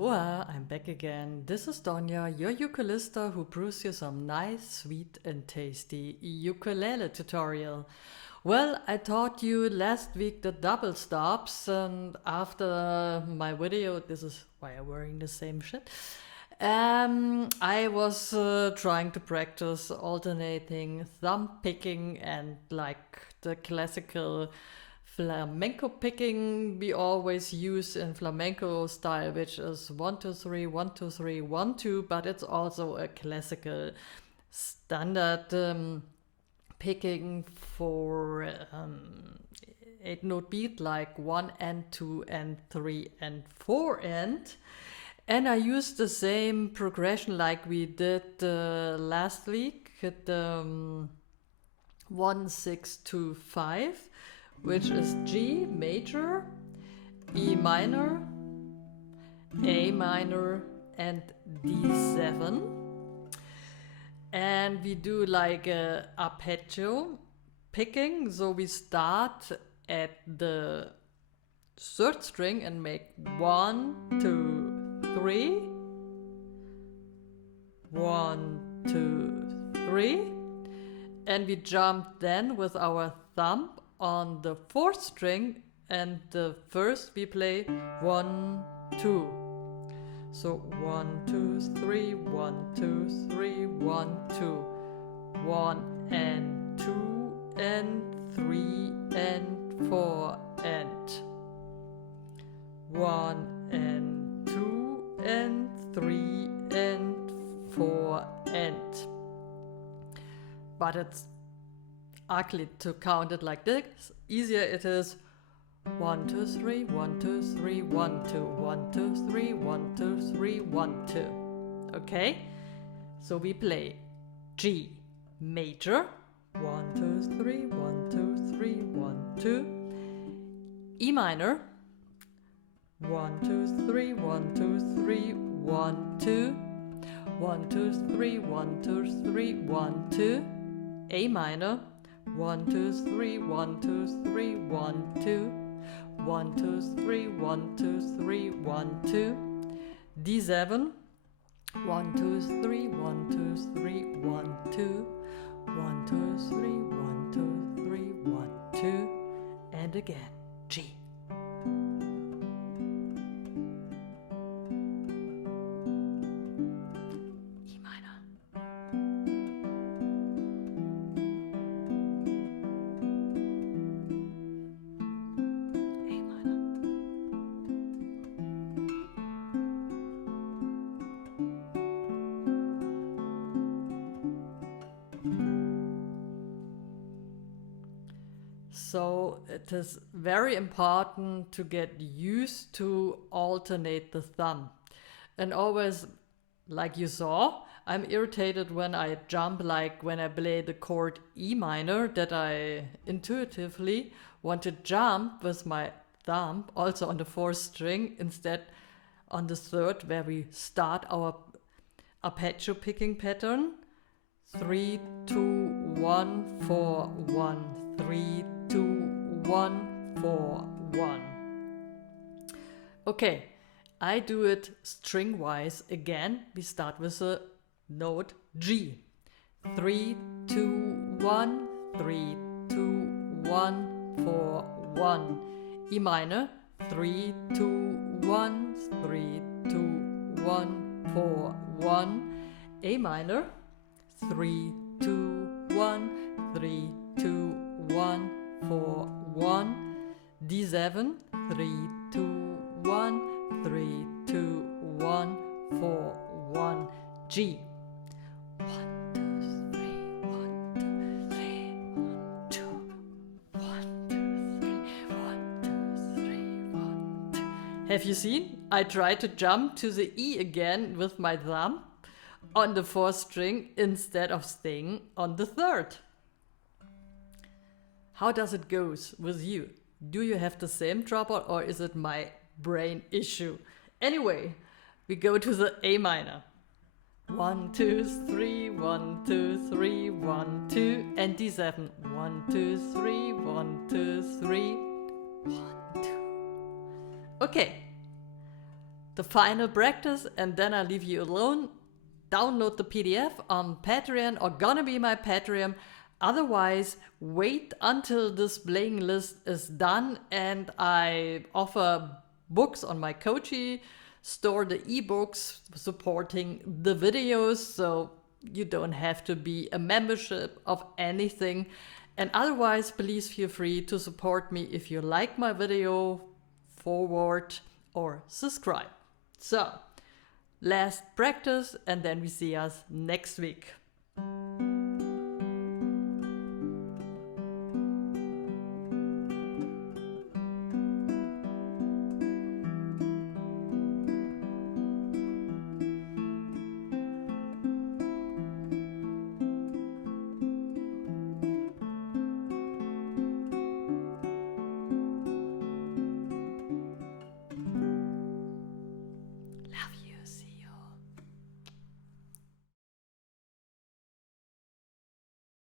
Aloha, I'm back again. This is Doña, your ukulista who brews you some nice, sweet and tasty ukulele tutorial. Well, I taught you last week the double stops, and after my video, this is why I'm wearing the same shit, I was trying to practice alternating thumb picking and like the classical flamenco picking we always use in flamenco style, which is 1 2 3 1 2 3 1 2, but it's also a classical standard picking for 8-note beat, like 1 and 2 and 3 and 4 and I used the same progression like we did last week at 1 6 2 5, which is G major, E minor, A minor and D7. And we do like a arpeggio picking, so we start at the third string and make 1 2 3, 1 2 3, and we jump then with our thumb on the fourth string, and the first we play 1 2. So 1 2 3 1 2 3 1 2, 1 and 2 and 3 and 4 and 1 and 2 and 3 and 4 and. But it's ugly to count it like this. Easier it is 1 2 3 1 2 3 1 2 1 2 3 1 2 3 1 2. Okay, so we play G major 1 2 3 1 2 3 1 2, E minor 1 2 3 1 2 3 1 2, 1 2 3 1 2 3 1 2, A minor 1 2 3 1 2 3 1 2, 1 2 3 1 2 3 1 2, D7 1 2 3 1 2 3 1 2, 1 2 3 1 2 3 1 2, and again G. So it is very important to get used to alternate the thumb. And always, like you saw, I'm irritated when I jump, like when I play the chord E minor, that I intuitively want to jump with my thumb also on the fourth string instead on the third, where we start our arpeggio picking pattern. 3 2 1 4 1 3 2 1 4 1. Okay, I do it string wise again. We start with the note G. 3 2 1 3 2 1 4 1. E minor 3 2 1 3 2 1 4 1. A minor 3 2 1 3 2 1 4 1. D7 3 2 1 3 2 1 4 1. G 1 2 3 1 2 3 1 2 1 2 3 1 2 3 1 2. Have you seen? I tried to jump to the E again with my thumb on the fourth string instead of staying on the third. How does it go with you? Do you have the same trouble, or is it my brain issue? Anyway, we go to the A minor. 1 2 3 1 2 3 1 2, and D7 1 2 3 1 2 3 1 2. Okay, the final practice, and then I leave you alone. Download the PDF on Patreon or gonna be my Patreon. Otherwise, wait until this playing list is done and I offer books on my Kochi store, the ebooks supporting the videos, so you don't have to be a membership of anything. And otherwise, please feel free to support me if you like my video, forward or subscribe. So, last practice and then we see us next week.